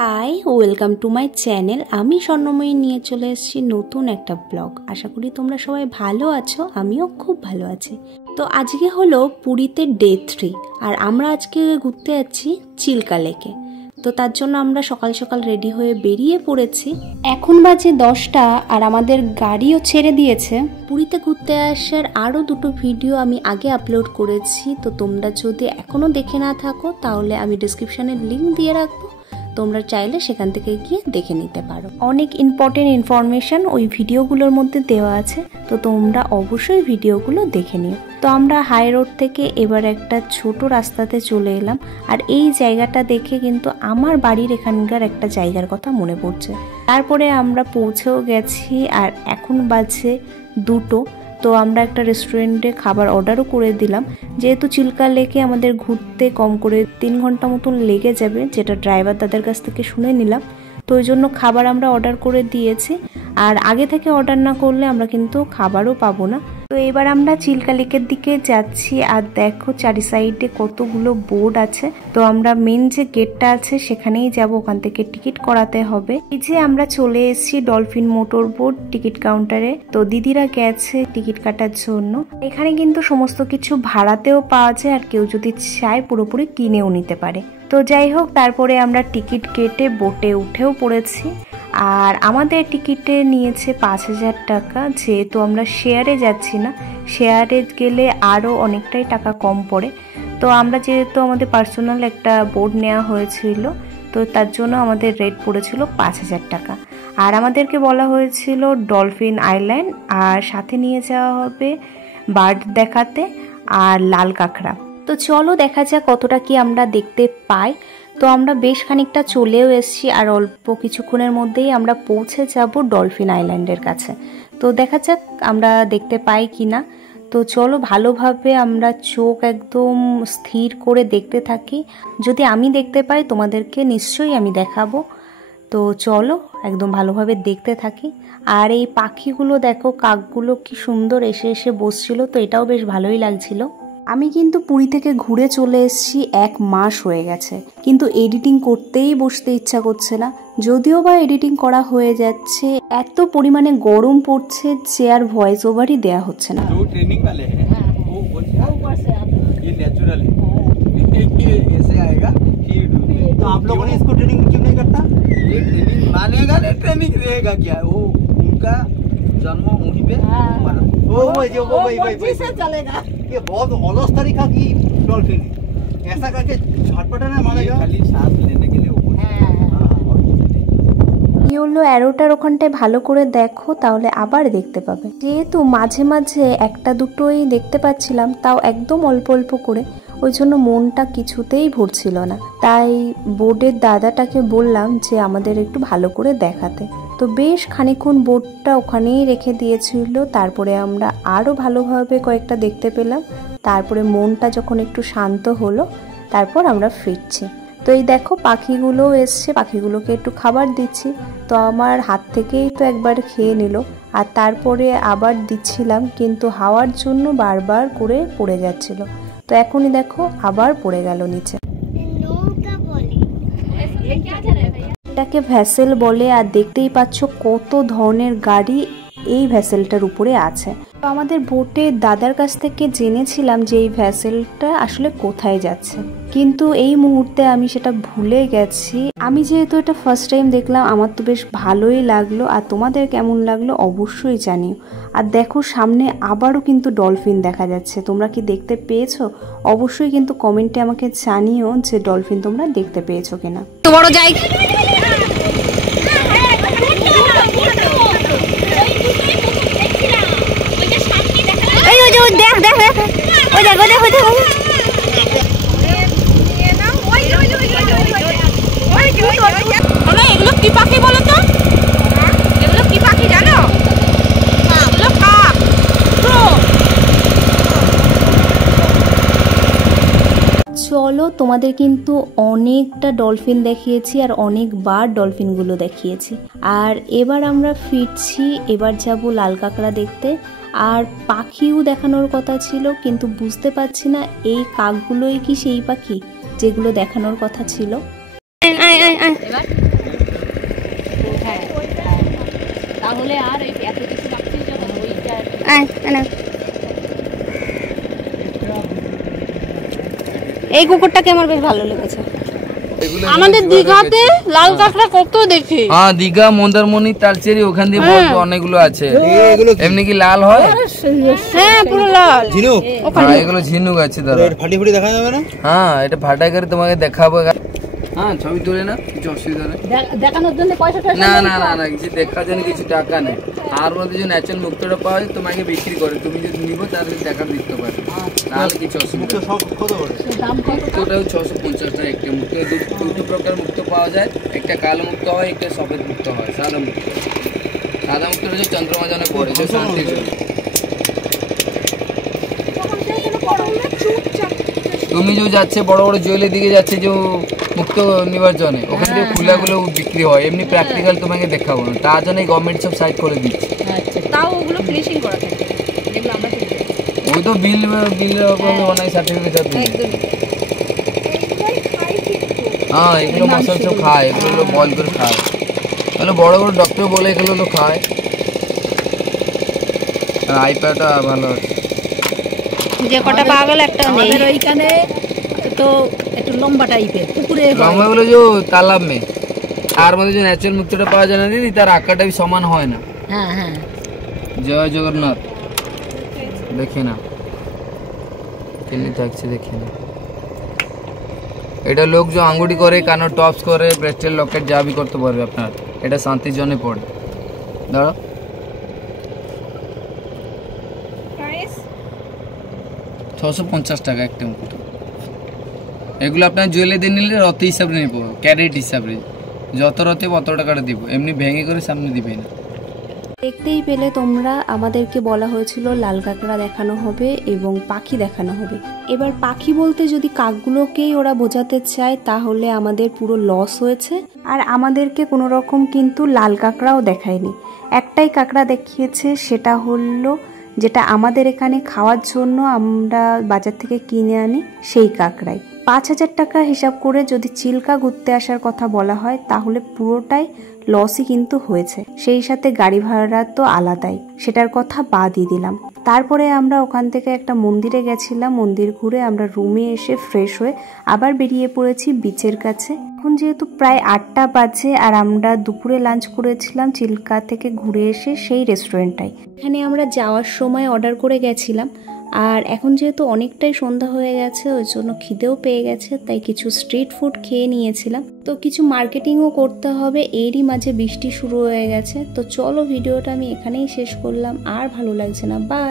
High, welcome to my channel. আমি স্বর্ণময়ী নিয়ে চলে এসেছি নতুন একটা ব্লগ। আশা করি তোমরা সবাই ভালো আছো, আমিও খুব ভালো আছি। তো আজকে হলো পুরীতে ডে 3 আর আমরা আজকে ঘুরতে যাচ্ছি চিল্কা লেকে। তো তার জন্য আমরা সকাল সকাল রেডি হয়ে বেরিয়ে পড়েছি। এখন বাজে 10টা আর আমাদের গাড়িও ছেড়ে দিয়েছে। পুরীতে ঘুরতে আসার আরও দুটো ভিডিও আমি আগে আপলোড করেছি, তো তোমরা যদি এখনও দেখে না থাকো তাহলে আমি ডিসক্রিপশানে লিঙ্ক দিয়ে রাখবো, তোমরা চাইলে সেখান থেকে গিয়ে দেখে নিতে পারো। অনেক ইম্পর্টেন্ট ইনফরমেশন ওই ভিডিওগুলোর মধ্যে দেওয়া আছে, তো তোমরা অবশ্যই ভিডিওগুলো দেখে নিও। তো আমরা হাই রোড থেকে এবার একটা ছোট রাস্তাতে চলে এলাম, আর এই জায়গাটা দেখে কিন্তু আমার বাড়ির এখানকার একটা জায়গার কথা মনে পড়ছে। তারপরে আমরা পৌঁছেও গেছি আর এখন বাজে 2টো। তো আমরা একটা রেস্টুরেন্টে খাবার অর্ডারও করে দিলাম, যেহেতু চিল্কা লেকে আমাদের ঘুরতে কম করে 3 ঘন্টা মতন লেগে যাবে, যেটা ড্রাইভার তাদের কাছ থেকে শুনে নিলাম। তো ওই জন্য খাবার আমরা অর্ডার করে দিয়েছি, আর আগে থেকে অর্ডার না করলে আমরা কিন্তু খাবারও পাবো না। তো এবার আমরা চিল্কা লেকের দিকে যাচ্ছি, আর দেখো চারি সাইডে কতগুলো বোর্ড আছে। তো আমরা মেন যে গেটটা আছে সেখানেই যাব, ওখান থেকে টিকিট করাতে হবে। এই যে আমরা চলে এসেছি ডলফিন মোটর বোট টিকিট কাউন্টারে। তো দিদিরা গেছে টিকিট কাটার জন্য। এখানে কিন্তু সমস্ত কিছু ভাড়াতেও পাওয়া যায়, আর কেউ যদি চায় পুরোপুরি কিনেও নিতে পারে। তো যাই হোক, তারপরে আমরা টিকিট কেটে বোটে উঠেও পড়েছি। আর আমাদের টিকিটে নিয়েছে 5,000 টাকা, যেহেতু আমরা শেয়ারে যাচ্ছি না, শেয়ারে গেলে আরও অনেকটাই টাকা কম পড়ে। তো আমরা যেহেতু আমাদের পার্সোনাল একটা বোর্ড নেওয়া হয়েছিল, তো তার জন্য আমাদের রেট পড়েছিল 5,000 টাকা। আর আমাদেরকে বলা হয়েছিল ডলফিন আইল্যান্ড, আর সাথে নিয়ে যাওয়া হবে বার্ড দেখাতে আর লাল কাঁকড়া। তো চলো দেখা যাক কতটা কি আমরা দেখতে পাই। তো আমরা বেশ খানিকটা চলেও এসেছি, আর অল্প কিছুক্ষণের মধ্যেই আমরা পৌঁছে যাব ডলফিন আইল্যান্ডের কাছে। তো দেখা যাক আমরা দেখতে পাই কি না। তো চলো ভালোভাবে আমরা চোখ একদম স্থির করে দেখতে থাকি। যদি আমি দেখতে পাই তোমাদেরকে নিশ্চয়ই আমি দেখাবো। তো চলো একদম ভালোভাবে দেখতে থাকি। আর এই পাখিগুলো দেখো, কাকগুলো কি সুন্দর এসে এসে বসছিল, তো এটাও বেশ ভালোই লাগছিল। আমি কিন্তু পুরী থেকে ঘুরে চলে এসেছি 1 মাস হয়ে গেছে, কিন্তু এডিটিং করতেই বসতে ইচ্ছা করছে না। যদিও বা এডিটিং করা হয়ে যাচ্ছে, এত পরিমাণে গরম পড়ছে যে আর ভয়েস ওভারই দেয়া হচ্ছে না। जन्म वहीं पे से चलेगा। ये बहुत अलस तरीका की डॉल्फिन ऐसा करके झटपटाना मारेगा, खाली सांस लेने के लिए হলো অ্যারোটার ওখানটায় ভালো করে দেখো, তাহলে আবার দেখতে পাবে। যেহেতু মাঝে মাঝে একটা দুটোই দেখতে পাচ্ছিলাম, তাও একদম অল্প অল্প করে, ওই জন্য মনটা কিছুতেই ভরছিল না। তাই বোর্ডের দাদাটাকে বললাম যে আমাদের একটু ভালো করে দেখাতে। তো বেশ খানিকক্ষণ বোর্ডটা ওখানেই রেখে দিয়েছিল। তারপরে আমরা আরও ভালোভাবে কয়েকটা দেখতে পেলাম। তারপরে মনটা যখন একটু শান্ত হলো, তারপর আমরা ফিরছি। তো এই দেখো পাখিগুলো এসছে, পাখিগুলোকে একটু খাবার দিচ্ছি। তো আমার হাত থেকেই তো একবার খেয়ে নিল, আর তারপরে আবার দিচ্ছিলাম, কিন্তু হাওয়ার জন্য বারবার করে পড়ে যাচ্ছিল। তো এখনই দেখো আবার পড়ে গেল নিচে। এটাকে ভ্যাসেল বলে, আর দেখতেই পাচ্ছ কত ধরনের গাড়ি এই ভ্যাসেলটার উপরে আছে। তো আমাদের বোটে দাদার কাছ থেকে জেনেছিলাম যে এই ভ্যাসেলটা আসলে কোথায় যাচ্ছে, কিন্তু এই মুহূর্তে আমি সেটা ভুলে গেছি। আমি যেহেতু এটা ফার্স্ট টাইম দেখলাম, আমার তো বেশ ভালোই লাগলো। আর তোমাদের কেমন লাগলো অবশ্যই জানিও। আর দেখো সামনে আবারও কিন্তু ডলফিন দেখা যাচ্ছে, তোমরা কি দেখতে পেয়েছো? অবশ্যই কিন্তু কমেন্টে আমাকে জানিও যে ডলফিন তোমরা দেখতে পেয়েছো কিনা। তো বড় যাই এগুলো কি পাখি বলো তো? এগুলো কি পাখি জানো? চলো তোমাদের কিন্তু অনেকটা ডলফিন দেখিয়েছি, আর অনেকবার ডলফিনগুলো দেখিয়েছি। আর এবার আমরা ফিরছি, এবার যাব লাল কাঁকড়া দেখতে। আর পাখিও দেখানোর কথা ছিল, কিন্তু বুঝতে পারছি না এই কাকগুলোই কি সেই পাখি যেগুলো দেখানোর কথা ছিল। এই কুকুরটাকে আমার বেশ ভালো লেগেছে। আমাদের দীঘাতে লাল কাঁকড়া কত দেখি। হ্যাঁ, দীঘা, মন্দারমণি, তালচেরি ওখান দিয়ে অনেকগুলো আছে। এমনি কি লাল হয়? হ্যাঁ পুরো লাল। ঝিনুক, এগুলো ঝিনুক আছে দাদা। ফাটি ফুটি দেখা যাবে না? হ্যাঁ, এটা ফাটাই করে তোমাকে দেখাবো। হ্যাঁ, ছবি তুলে না, কিছু অসুবিধা নেই। দেখানোর জন্য পয়সা না না না না, কিছু দেখার জন্য কিছু টাকা নেই। আর মধ্যে যে ন্যাচারাল মুক্তটা পাওয়া যায় তোমাকে বিক্রি করে, তুমি যদি নিবো তাহলে টাকা দিতে পারো, তাহলে কিছু অসুবিধা নেই। মুক্তটাও 650 টাকা একটা। মুক্ত দুটো প্রকার মুক্ত পাওয়া যায়, একটা কালো মুক্ত হয়, একটা সফেদ মুক্ত হয়। সাদা মুক্ত, সাদা মুক্ত হচ্ছে চন্দ্রমাজনে পড়ে, যে শান্তি। তুমি যে যাচ্ছে বড় বড় জুয়েলের দিকে যাচ্ছে যে মুক্ত নির্বাচনে, ওখান থেকে ফুলাগুলো বিক্রি হয়। এমনি প্র্যাকটিক্যাল তোমাকে দেখাবো না, তার জন্য গভর্নমেন্ট সব সাইড করে দিচ্ছে। তাও ওগুলো ফিনিশিং করা থাকে, যেগুলো আমরা ওই তো বিল অনেক সার্টিফিকেট আছে। হ্যাঁ, এগুলো মশলা সব খায়, এগুলো বয়েল করে খায়। তাহলে বড় বড় ডক্টর বলে এগুলো তো খায়। আর আইপ্যাডটা ভালো আছে। যে কটা পাওয়া গেল একটা নেই। আমাদের ওইখানে তো একটু লম্বা টাইপের পুকুরে লম্বা গুলো যে তালাব মে, তার মধ্যে যে ন্যাচারাল মুক্তটা পাওয়া যায় না দিদি, তার আকারটা সমান হয় না। হ্যাঁ হ্যাঁ। জয় জগন্নাথ। দেখে না কেমনি থাকছে, দেখে না। এটা লোক যে আঙ্গুটি করে, কানো টপস করে, ব্রেস্টের লকেট যা বি করতে পারবে আপনার। এটা শান্তির জন্য পড়ে। দাঁড়াও, 650 টাকা একটা মুক্ত। এগুলো আপনার জুয়েলে দিয়ে নিলে রতি হিসাবে নেবো, ক্যারেট হিসাবে। যত রতে অত টাকাটা দিব, এমনি ভেঙে করে সামনে দিবে না। দেখতেই পেলে তোমরা, আমাদেরকে বলা হয়েছিল লাল কাঁকড়া দেখানো হবে এবং পাখি দেখানো হবে। এবার পাখি বলতে যদি কাকগুলোকেই ওরা বোঝাতে চায় তাহলে আমাদের পুরো লস হয়েছে। আর আমাদেরকে কোনো রকম কিন্তু লাল কাঁকড়াও দেখায়নি। একটাই কাঁকড়া দেখিয়েছে, সেটা হলো যেটা আমাদের এখানে খাওয়ার জন্য আমরা বাজার থেকে কিনে আনি, সেই কাঁকড়াই। 5000 টাকা হিসাব করে যদি চিল্কা ঘুরতে আসার কথা বলা হয় তাহলে পুরোটাই লসই কিন্তু হয়েছে। সেই সাথে গাড়ি ভাড়া তো আলাদাই, সেটার কথা বাদই দিলাম। তারপরে আমরা ওখান থেকে একটা মন্দিরে গেছিলাম। মন্দির ঘুরে আমরা রুমে এসে ফ্রেশ হয়ে আবার বেরিয়ে পড়েছি বিচের কাছে। এখন যেহেতু প্রায় 8টা বাজে আর আমরা দুপুরে লাঞ্চ করেছিলাম চিল্কা থেকে ঘুরে এসে সেই রেস্টুরেন্টটাই। এখানে আমরা যাওয়ার সময় অর্ডার করে গেছিলাম। আর এখন যেহেতু অনেকটাই সন্ধ্যা হয়ে গেছে, ওই জন্য খিদেও পেয়ে গেছে, তাই কিছু স্ট্রিট ফুড খেয়ে নিয়েছিলাম। তো কিছু মার্কেটিংও করতে হবে, এরই মাঝে বৃষ্টি শুরু হয়ে গেছে। তো চলো, ভিডিওটা আমি এখানেই শেষ করলাম, আর ভালো লাগছে না। বাই।